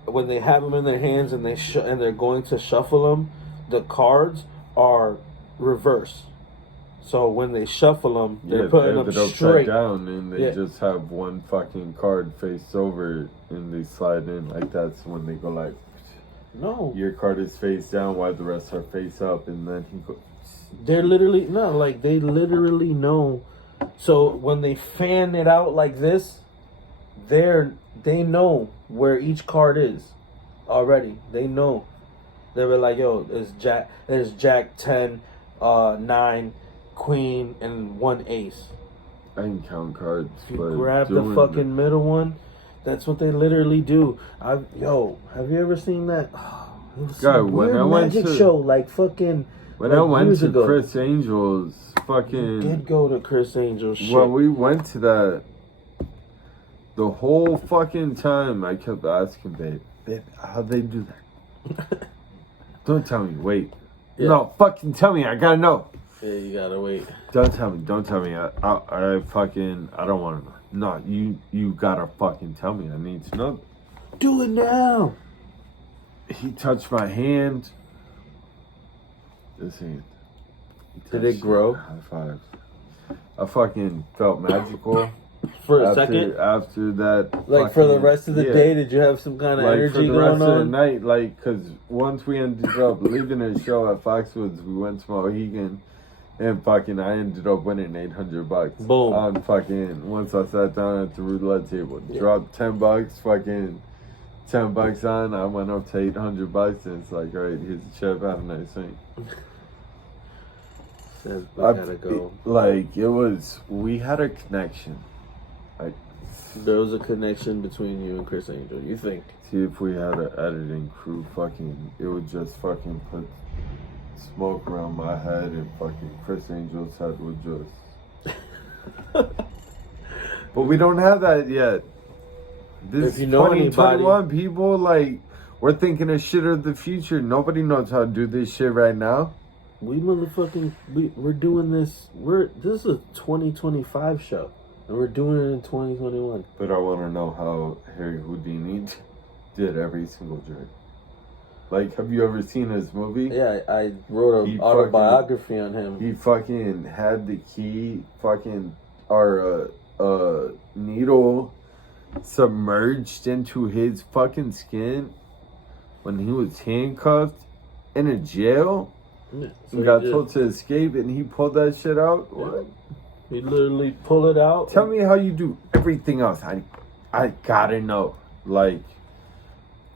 they have them in their hands and they're going to shuffle them, the cards are reverse. So when they shuffle them, they're putting them straight down, and they just have one fucking card faced over, and they slide in like that's when they go like, no, your card is face down, while the rest are face up, and then he goes. They're literally they literally know. So when they fan it out like this, they know where each card is already. They know. They were like, yo, there's Jack 10, 9, Queen, and 1 ace. I can count cards. If you grab the fucking middle one, that's what they literally do. Have you ever seen that? Oh, it was some weird magic show, like fucking. When I went to Chris Angel's fucking. You did go to Chris Angel's shit. When we went to that, the whole fucking time I kept asking, babe, how'd they do that? Don't tell me, wait. Yeah. No, fucking tell me, I gotta know. Yeah, you gotta wait. Don't tell me. I don't want to know. No, you gotta fucking tell me. I need to know. Do it now. He touched my hand. This hand. Did it grow? High five. I fucking felt magical. For a second? After that. Like, for the rest of the day, did you have some kind of energy going on? For the rest of the night, like, because once we ended up leaving the show at Foxwoods, we went to Mohegan, and fucking I ended up winning $800. Boom. On fucking, once I sat down at the roulette table. Yeah. Dropped $10, fucking $10 on, I went up to $800, and it's like, all right, here's the chip, have a nice thing. Says we gotta go. We had a connection. There was a connection between you and Chris Angel, you think? See, if we had an editing crew, it would just fucking put smoke around my head, and fucking Chris Angel's head would just. But we don't have that yet. This if you know 2021 people, we're thinking of shit of the future. Nobody knows how to do this shit right now. We're doing this. This is a 2025 show. And we're doing it in 2021. But I want to know how Harry Houdini did every single drink. Like, have you ever seen his movie? Yeah, I wrote an autobiography on him. He fucking had the key, needle submerged into his fucking skin when he was handcuffed in a jail. Yeah, so and got told to escape, and he pulled that shit out. Yeah. What? He literally pull it out. Tell me how you do everything else. I gotta know. Like,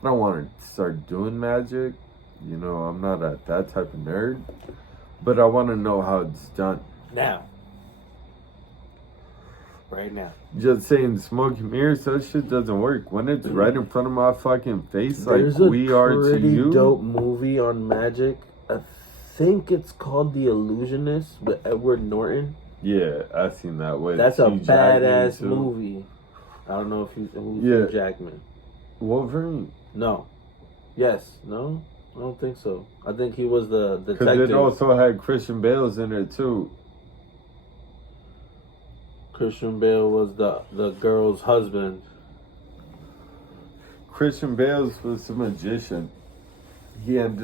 I don't want to start doing magic. You know, I'm not that type of nerd. But I want to know how it's done. Now. Right now. Just saying smoke and mirrors, that shit doesn't work. When it's right in front of my fucking face, there's like we are to you. There's a pretty dope movie on magic. I think it's called The Illusionist with Edward Norton. Yeah, I've seen that way. That's a badass movie. I don't know if who's Hugh Jackman. Wolverine? No. Yes. No? I don't think so. I think he was the detective. Because it also had Christian Bale's in it too. Christian Bale was the girl's husband. Christian Bale was the magician. He would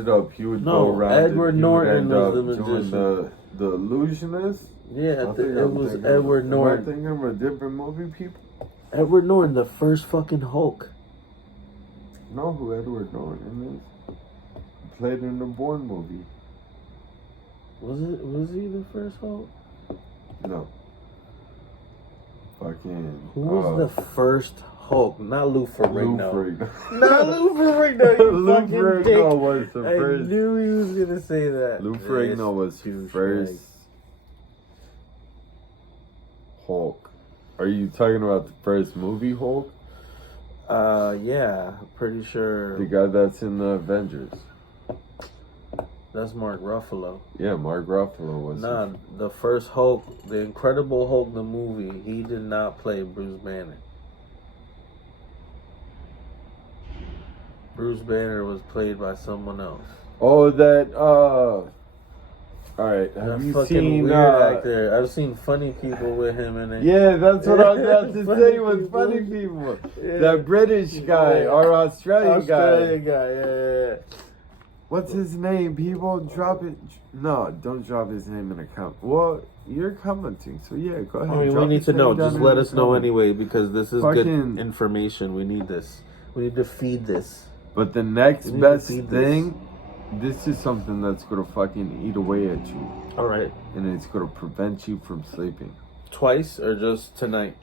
go around. Edward Norton was the magician. Doing the illusionist. Yeah, it was Edward Norton. Am I thinking of a different movie, people? Edward Norton, the first fucking Hulk. know who Edward Norton is. He played in the Bourne movie. Was he the first Hulk? No. Fucking. Who was the first Hulk? Not Lou Ferrigno. Ferrigno. Not Lou Ferrigno. Lou Ferrigno was the first. I knew he was gonna say that. Lou Ferrigno was first Hulk. Are you talking about the first movie Hulk? Yeah, pretty sure. The guy that's in the Avengers. That's Mark Ruffalo. Yeah, Mark Ruffalo was. Nah, the first Hulk, the Incredible Hulk, the movie, he did not play Bruce Banner. Bruce Banner was played by someone else. Oh, that. Alright, have you seen. Weird actor. I've seen funny people with him in it. Yeah, that's what I was about to say with funny people. Yeah. That British guy, or Australian guy. Yeah. What's his name? People drop it. No, don't drop his name in a comment. Well, you're commenting, so yeah, go ahead. I mean, we need to know. Just let us know anyway, because this is good information. We need this. We need to feed this. But the next best thing, this is something that's gonna fucking eat away at you. All right. And it's gonna prevent you from sleeping. Twice or just tonight?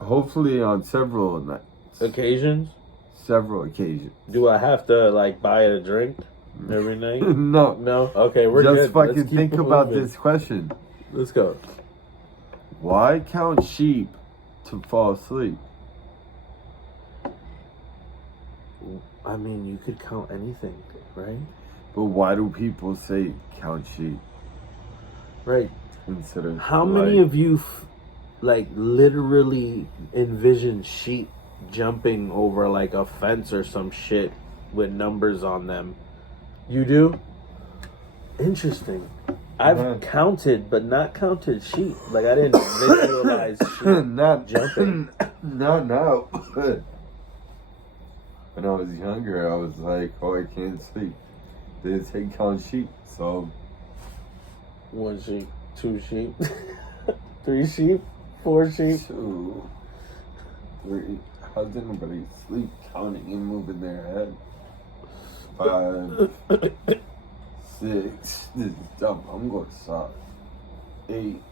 Hopefully on several nights. Occasions? Several occasions. Do I have to like buy a drink every night? No. No? Okay, we're just good. fucking think about this question. Let's go. Why count sheep to fall asleep? I mean, you could count anything, right? But why do people say count sheep? Right. Instead of how many of you like literally envision sheep jumping over like a fence or some shit with numbers on them? You do? Interesting. I've counted, but not counted sheep. Like I didn't visualize sheep not jumping. Not now. When I was younger, I was like, oh, I can't sleep. They say count sheep, so 1 sheep, 2 sheep, 3 sheep, 4 sheep. 2, 3. How did anybody sleep counting and moving their head? 5, 6. This is dumb. I'm going to stop. 8,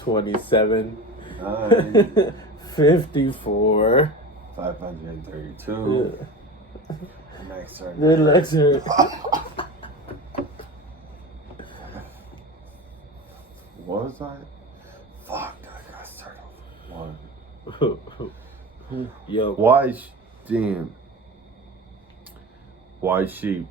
27, 9, 54. 532. My legs hurt. Your legs hurt. What was I? Fuck, I gotta start over. 1. Yo. Why? Damn. Why sheep?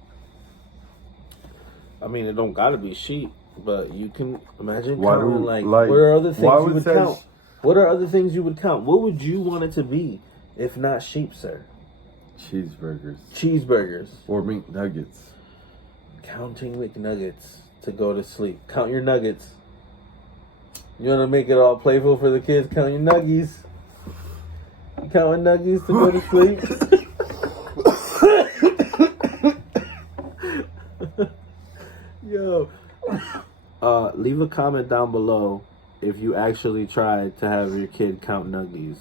I mean, it don't gotta be sheep, but you can imagine Why counting do, like like, what are other things why you would would say count? What are other things you would count? What would you want it to be if not sheep, sir? Cheeseburgers. Cheeseburgers. Or McNuggets. Counting McNuggets to go to sleep. Count your nuggets. You want to make it all playful for the kids? Count your nuggies. Counting nuggies to go to sleep. Yo. Leave a comment down below if you actually tried to have your kid count nuggies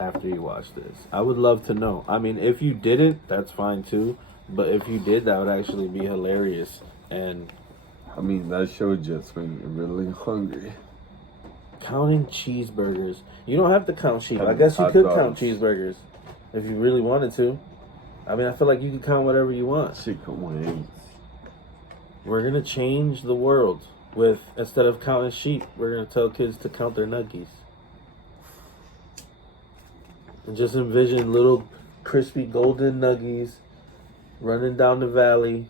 after you watch this. I would love to know. I mean, if you didn't, that's fine too. But if you did, that would actually be hilarious. And I mean, that show just made me really hungry. Counting cheeseburgers. You don't have to count sheep. I guess you could count cheeseburgers if you really wanted to. I mean, I feel like you could count whatever you want. Chicken wings. We're going to change the world with, instead of counting sheep, we're going to tell kids to count their nuggies. And just envision little crispy golden nuggies running down the valley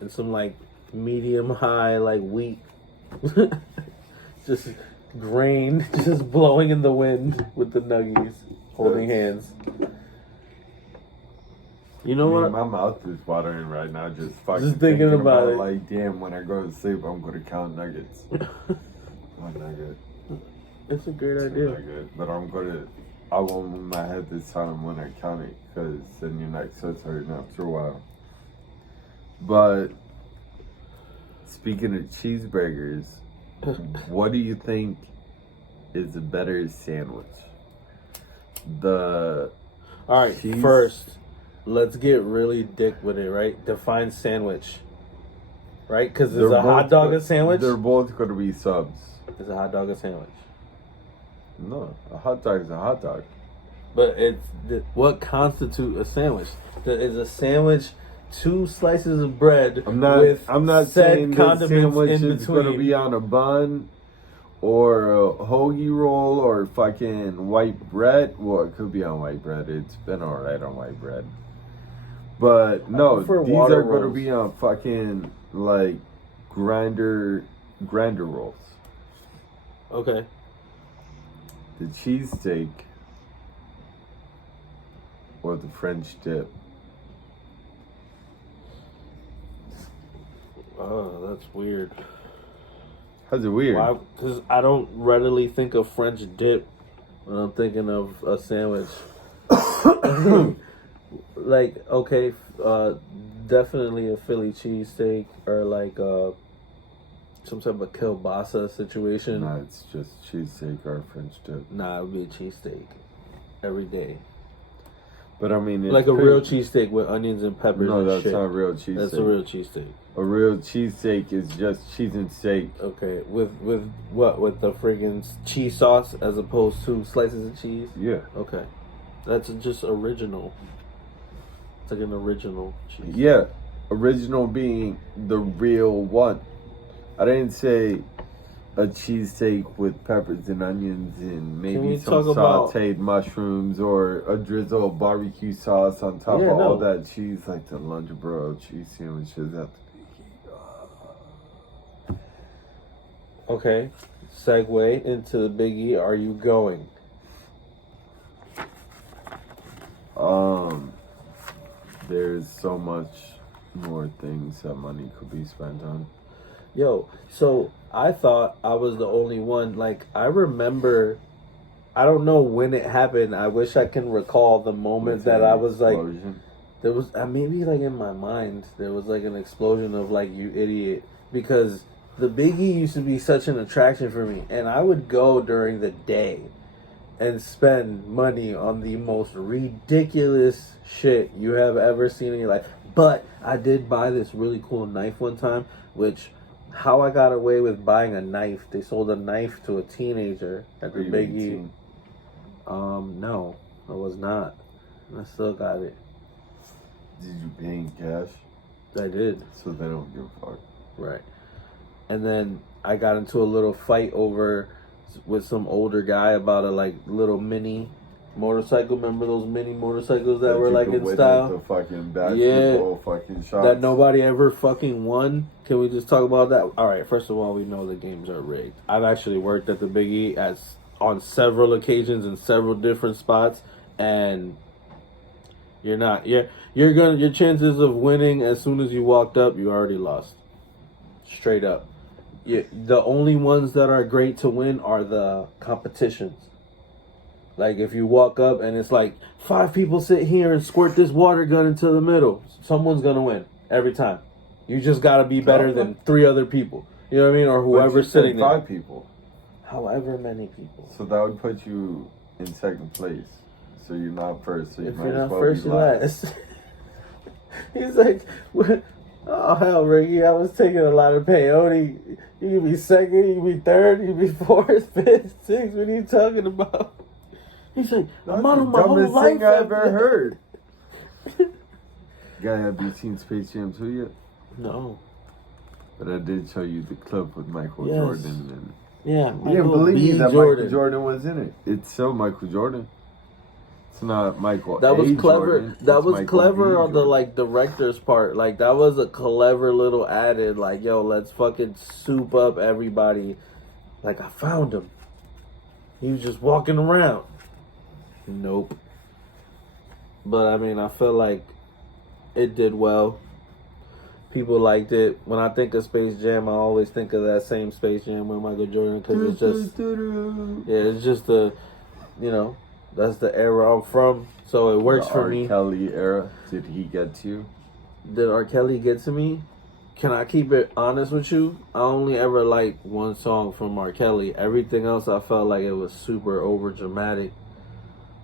and some like medium high like wheat just grain just blowing in the wind with the nuggies holding hands. You know what? My mouth is watering right now just fucking just thinking about it. Like, damn, when I go to sleep, I'm going to count nuggets. One nugget. It's a great idea. Nugget. But I won't move my head this time when I count it, because then your neck starts hurting after a while. But speaking of cheeseburgers, what do you think is a better sandwich? The All right, cheese. first, let's get really dick with it, right? Define sandwich, right? Because is a hot dog a sandwich? They're both going to be subs. Is a hot dog a sandwich? No, a hot dog is a hot dog. But what constitutes a sandwich? Is a sandwich 2 slices of bread I'm not with saying said the condiments sandwich in is going to between? be on a bun or a hoagie roll or fucking white bread. Well, it could be on white bread. It's been alright on white bread. But no, these water are going to rolls. be on fucking like grinder rolls. Okay. The cheesesteak or the French dip. Oh, that's weird. How's it weird? Why? Because I don't readily think of French dip when I'm thinking of a sandwich. Like, okay, definitely a Philly cheesesteak or like some type of kielbasa situation. Nah, it's just cheesesteak or French dip. Nah, it would be a cheesesteak every day. But I mean, it's Like a real cheesesteak with onions and peppers. No, and that's shit. not real cheesesteak. That's a real cheesesteak. A real cheesesteak is just cheese and steak. Okay, with what? With the friggin' cheese sauce as opposed to slices of cheese? Yeah. Okay. That's just original. It's like an original cheese. Yeah. Original being the real one. I didn't say a cheesesteak with peppers and onions and we maybe some talk about- sauteed mushrooms or a drizzle of barbecue sauce on top of all that cheese, like the Lunchboro cheese sandwiches at the Okay. Segue into the biggie. Are you going? There's so much more things that money could be spent on. Yo, so I thought I was the only one. Like, I remember, I don't know when it happened. I wish I can recall the moment that I was like, there was, maybe like in my mind, there was like an explosion of like, you idiot. Because the biggie used to be such an attraction for me. And I would go during the day and spend money on the most ridiculous shit you have ever seen in your life. But I did buy this really cool knife one time, which, how I got away with buying a knife, they sold a knife to a teenager at the biggie. No, I was not. I still got it. Did you pay in cash? I did. So they don't give a fuck. Right. And then I got into a little fight with some older guy about a like little mini motorcycle. Remember those mini motorcycles that were like in style? The fucking basketball fucking shots. That nobody ever fucking won. Can we just talk about that? All right. First of all, we know the games are rigged. I've actually worked at the Big E on several occasions in several different spots, and you're not. Your chances of winning as soon as you walked up, you already lost. Straight up. The only ones that are great to win are the competitions. Like if you walk up and it's like 5 people sit here and squirt this water gun into the middle, someone's gonna win every time. You just gotta be better than 3 other people. You know what I mean? Or whoever's sitting there. 5 people. However many people. So that would put you in second place. So you're not first. So you If might you're as not well first, be you're last. last. He's like, what? Oh hell, Ricky! I was taking a lot of peyote. You can be second, you can be third, you can be fourth, fifth, sixth. What are you talking about? He's like, That's I'm on the my whole dumbest life. thing I ever heard. Guy, have you seen Space Jam 2 yet? No. But I did show you the clip with Michael Yes. Jordan. And Yeah, you didn't believe me that Michael Jordan was in it. It's still Michael Jordan. It's not Michael. That was A. clever. Jordan. That It's was Michael clever B. on the Jordan. like director's part. Like that was a clever little added. Like, yo, let's fucking soup up everybody. Like I found him. He was just walking around. Nope. But I mean, I feel like it did well. People liked it. When I think of Space Jam, I always think of that same Space Jam with Michael Jordan because it's just, it's just the, that's the era I'm from. So it works for me. R. Kelly era. Did he get to you? Did R. Kelly get to me? Can I keep it honest with you? I only ever liked one song from R. Kelly. Everything else I felt like it was super over dramatic.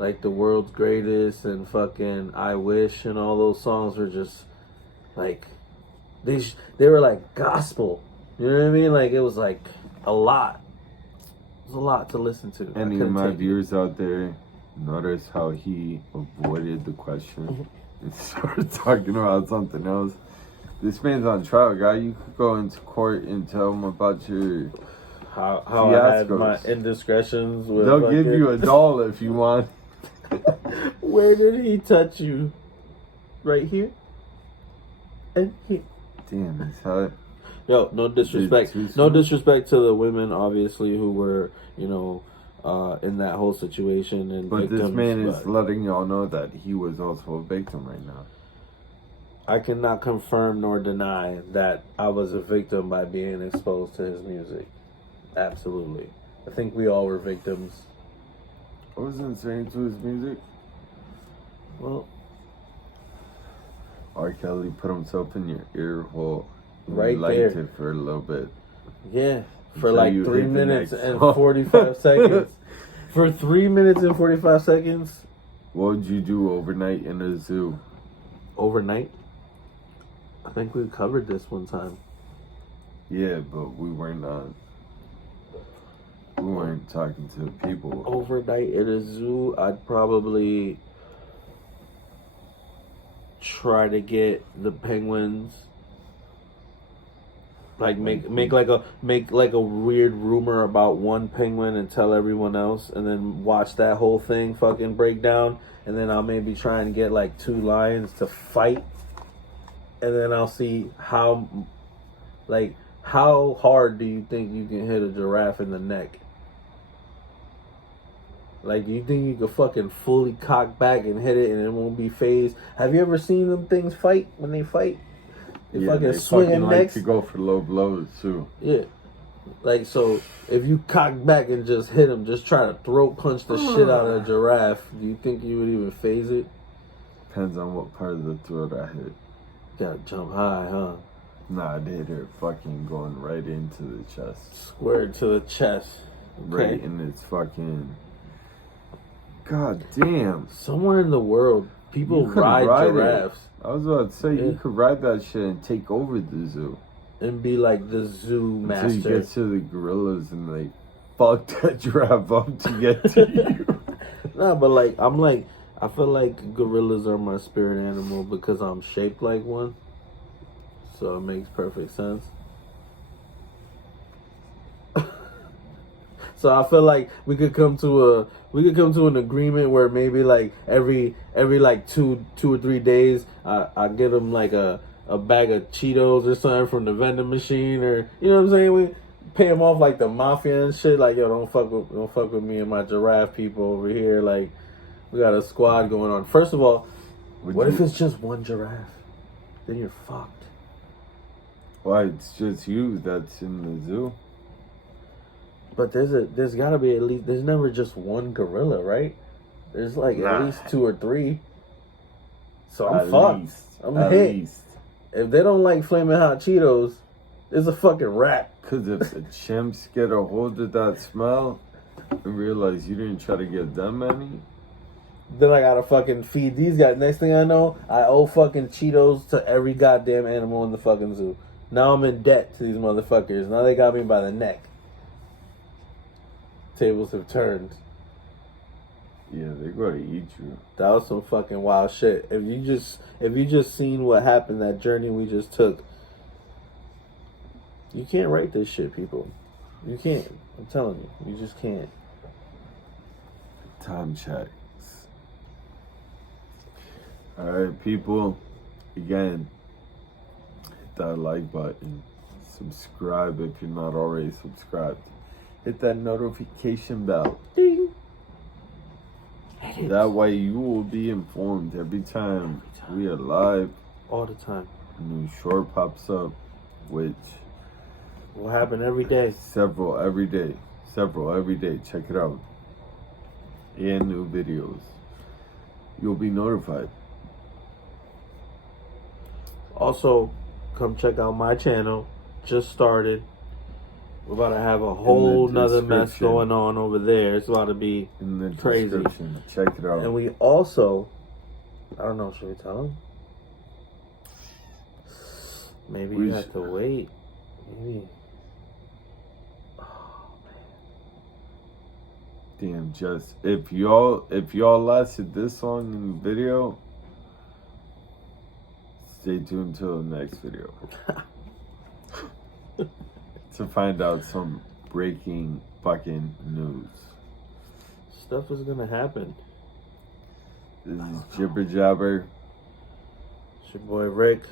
like The World's Greatest and fucking I Wish and all those songs were just like they were like gospel. You know what I mean? Like it was like a lot. It was a lot to listen to. Any of my viewers out there, notice how he avoided the question and started talking about something else. This man's on trial, guy. You could go into court and tell him about your how I had my indiscretions with they'll give you $1 if you want. Where did he touch you? Right here? And here. Damn, that's how it... Yo, no disrespect. No disrespect to the women, obviously, who were, you know, in that whole situation. And but victims, this man is letting y'all know that he was also a victim right now. I cannot confirm nor deny that I was a victim by being exposed to his music. Absolutely. I think we all were victims. I wasn't saying to his music. Well, R. Kelly put himself in your ear hole. Right liked there. It for a little bit. Yeah, for Until like you 3 hit the minutes next and song. 45 seconds. For 3 minutes and 45 seconds. What would you do overnight in a zoo? Overnight? I think we covered this one time. Yeah, but we weren't talking to people. Overnight in a zoo, I'd probably try to get the penguins. Like make like a weird rumor about one penguin and tell everyone else, and then watch that whole thing fucking break down, and then I'll maybe try and get like 2 lions to fight, and then I'll see how hard do you think you can hit a giraffe in the neck? Like, do you think you could fucking fully cock back and hit it and it won't be phased? Have you ever seen them things fight when they fight? They fucking swing fucking like necks. to go for low blows too. Yeah. Like, so if you cock back and just hit him, just try to throat punch the shit out of a giraffe, do you think you would even phase it? Depends on what part of the throat I hit. Gotta jump high, huh? Nah, I hit her fucking going right into the chest. Square to the chest. Okay. Right in its fucking... God damn. Somewhere in the world, people ride giraffes. I was about to say, you could ride that shit and take over the zoo. And be like the zoo master. Until you get to the gorillas and they fuck that giraffe up to get to you. Nah, but I feel like gorillas are my spirit animal because I'm shaped like one. So it makes perfect sense. So I feel like we could come to an agreement where maybe like every like two or 3 days I get them like a bag of Cheetos or something from the vending machine, or you know what I'm saying, we pay them off like the mafia and shit, like, yo, don't fuck with me and my giraffe people over here, like we got a squad going on. First of all, what if it's just one giraffe? Then you're fucked. Why, it's just you that's in the zoo? But there's gotta be at least, there's never just one gorilla, right? There's like at least 2 or 3. So I'm fucked. I'm hit. If they don't like Flaming Hot Cheetos, it's a fucking wrap. Cause if the chimps get a hold of that smell and realize you didn't try to get them any, then I gotta fucking feed these guys. Next thing I know, I owe fucking Cheetos to every goddamn animal in the fucking zoo. Now I'm in debt to these motherfuckers. Now they got me by the neck. Tables have turned. yeah, they're gonna eat you. That was some fucking wild shit. If you just seen what happened, that journey we just took, you can't write this shit, people. You can't. I'm telling you, you just can't. Time checks. Alright, people, again, hit that like button, subscribe if you're not already subscribed, hit that notification bell. Ding. That way you will be informed every time we are live. All the time. A new short pops up, which will happen every day. Several every day. Check it out. And new videos. You'll be notified. Also, come check out my channel. Just started. We're about to have a whole nother mess description. going on over there. It's about to be In the crazy. description. Check it out. And we also, I don't know, should we tell him? Maybe you have to wait. Maybe. Damn, just if y'all lasted this long in the video, stay tuned till the next video to find out some breaking fucking news. Stuff is gonna happen. This is Jibber Jabber. It's your boy Rick,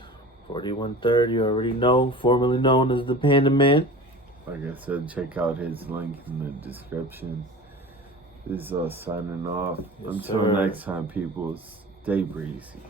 4130. You already know, formerly known as the Panda Man. Like I said, check out his link in the description. This is us signing off. Yes, Until sir. next time, people, stay breezy.